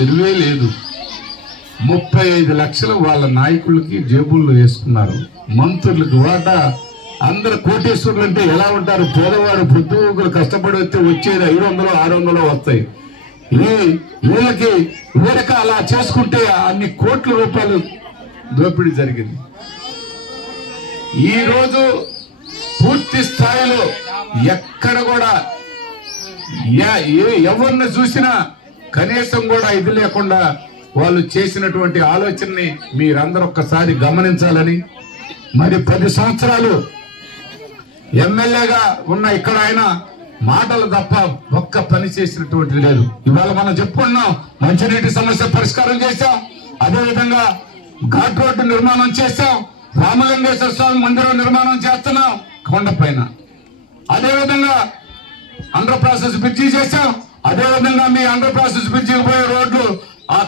చెరువే లేదు. ముప్పై ఐదు లక్షలు వాళ్ళ నాయకులకి జేబుల్లో వేసుకున్నారు. మంత్రులకు వాటా అందరు కోటేశ్వరులు అంటే ఎలా ఉంటారు? పేదవాడు పొద్దుగులు కష్టపడి వస్తే వచ్చేది ఐదు వందలు ఆరు వందలు వస్తాయి. ఈ వీళ్ళకి వీళ్ళక అలా చేసుకుంటే అన్ని కోట్ల రూపాయలు దోపిడీ జరిగింది. ఈరోజు పూర్తి స్థాయిలో ఎక్కడ కూడా ఏ- ఎవరిని చూసినా కనీసం కూడా ఇది లేకుండా వాళ్ళు చేసినటువంటి ఆలోచనని మీరందరూ ఒక్కసారి గమనించాలని మరి పది సంవత్సరాలు ఎమ్మెల్యేగా ఉన్న ఇక్కడ ఆయన మాటలు తప్ప ఒక్క పని చేసినటువంటిది లేదు. ఇవాళ మనం చెప్పుకున్నాం మంచినీటి సమస్య పరిష్కారం చేశాం అదేవిధంగా ఘాట్ రోడ్డు నిర్మాణం చేశాం రామలింగేశ్వర స్వామి మందిరం నిర్మాణం చేస్తున్నాం కొండపైన. అదేవిధంగా అండర్ ప్రాసెస్ బ్రిడ్జి చేశాం అదే విధంగా మీ అండర్ ప్రాసెస్ బ్రిడ్జికి రోడ్లు ఆ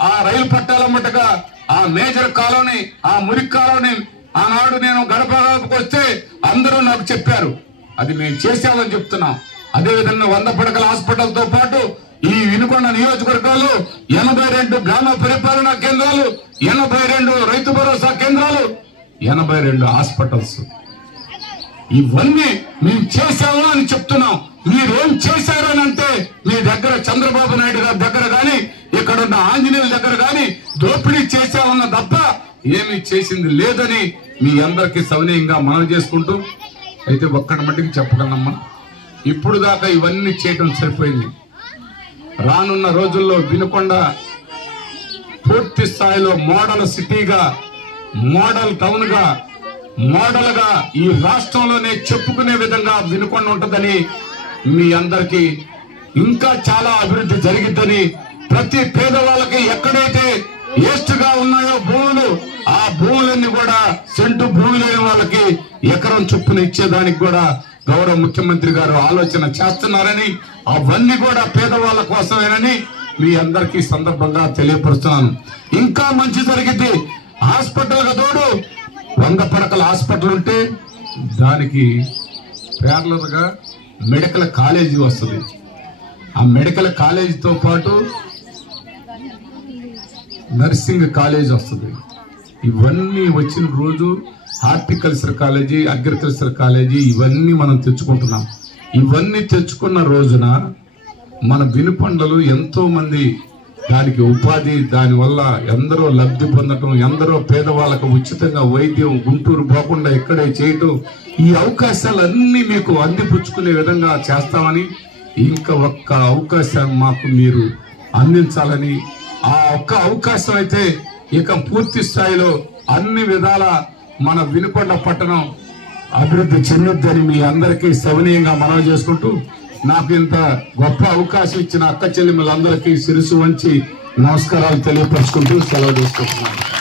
ఆ రైలు పట్టాల మట్టుగా ఆ మేజర్ కాలనీ ఆ మురికి కాలనీ ఆనాడు నేను గడప గడపకు వస్తే అందరూ నాకు చెప్పారు. అది మేము చేశామని చెప్తున్నాం. అదే విధంగా వంద పడకల హాస్పిటల్తో పాటు ఈ వినుకొండ నియోజకవర్గాలు ఎనభై రెండు గ్రామ పరిపాలనా కేంద్రాలు ఎనభై రెండు రైతు భరోసా కేంద్రాలు ఎనభై రెండు హాస్పిటల్స్. ఇవన్నీ మేము చేశాము అని చెప్తున్నాం. మీరేం చేశారని అని అంటే మీ దగ్గర చంద్రబాబు నాయుడు గారి దగ్గర గాని ఇక్కడ ఉన్న ఆంజనేయుల దగ్గర గాని దోపిడీ చేశామన్న తప్ప ఏమీ చేసింది లేదని మీ అందరికీ సవినయంగా మనవి చేసుకుంటూ అయితే ఒక్కటి మట్టికి చెప్పగలమ్మా ఇప్పుడు దాకా ఇవన్నీ చేయటం సరిపోయింది. రానున్న రోజుల్లో వినుకొండ పూర్తి స్థాయిలో మోడల్ సిటీగా మోడల్ టౌన్గా మోడల్గా ఈ రాష్ట్రంలోనే చెప్పుకునే విధంగా వినుకొండ ఉంటుందని మీ అందరికీ ఇంకా చాలా అభివృద్ధి జరిగిద్దని ప్రతి పేదవాళ్ళకి ఎక్కడైతే వేస్ట్గా ఉన్నాయో భూములు ఆ భూములన్నీ కూడా సెంటు భూమి లేని వాళ్ళకి ఎకరం చొప్పున ఇచ్చేదానికి కూడా గౌరవ ముఖ్యమంత్రి గారు ఆలోచన చేస్తున్నారని అవన్నీ కూడా పేదవాళ్ళ కోసమేనని మీ అందరికీ సందర్భంగా తెలియపరుస్తున్నాను. ఇంకా మంచి జరిగింది హాస్పిటల్ తోడు వంద పడకల హాస్పిటల్ ఉంటే దానికి ప్యారలర్గా మెడికల్ కాలేజీ వస్తుంది. ఆ మెడికల్ కాలేజీతో పాటు నర్సింగ్ కాలేజ్ వస్తుంది. ఇవన్నీ వచ్చిన రోజు హార్టికల్చర్ కాలేజీ అగ్రికల్చర్ కాలేజీ ఇవన్నీ మనం తెచ్చుకుంటున్నాం. ఇవన్నీ తెచ్చుకున్న రోజున మన వినుపండలు ఎంతోమంది దానికి ఉపాధి దానివల్ల ఎందరో లబ్ధి పొందటం ఎందరో పేదవాళ్ళకు ఉచితంగా వైద్యం గుంటూరు పోకుండా ఇక్కడే చేయటం ఈ అవకాశాలన్నీ మీకు అందిపుచ్చుకునే విధంగా చేస్తామని ఇంకా ఒక్క అవకాశం మాకు మీరు అందించాలని ఆ ఒక్క అవకాశం అయితే ఇక పూర్తి స్థాయిలో అన్ని విధాల మన వినుకొండ పట్టణం అభివృద్ధి చెందుద్దని మీ అందరికీ సవనీయంగా మనవి చేసుకుంటూ నాకు ఇంత గొప్ప అవకాశం ఇచ్చిన అక్క చెల్లెమ్మలందరికీ శిరసు వంచి నమస్కారాలు తెలియపరుచుకుంటూ సెలవు తీసుకుంటున్నాను.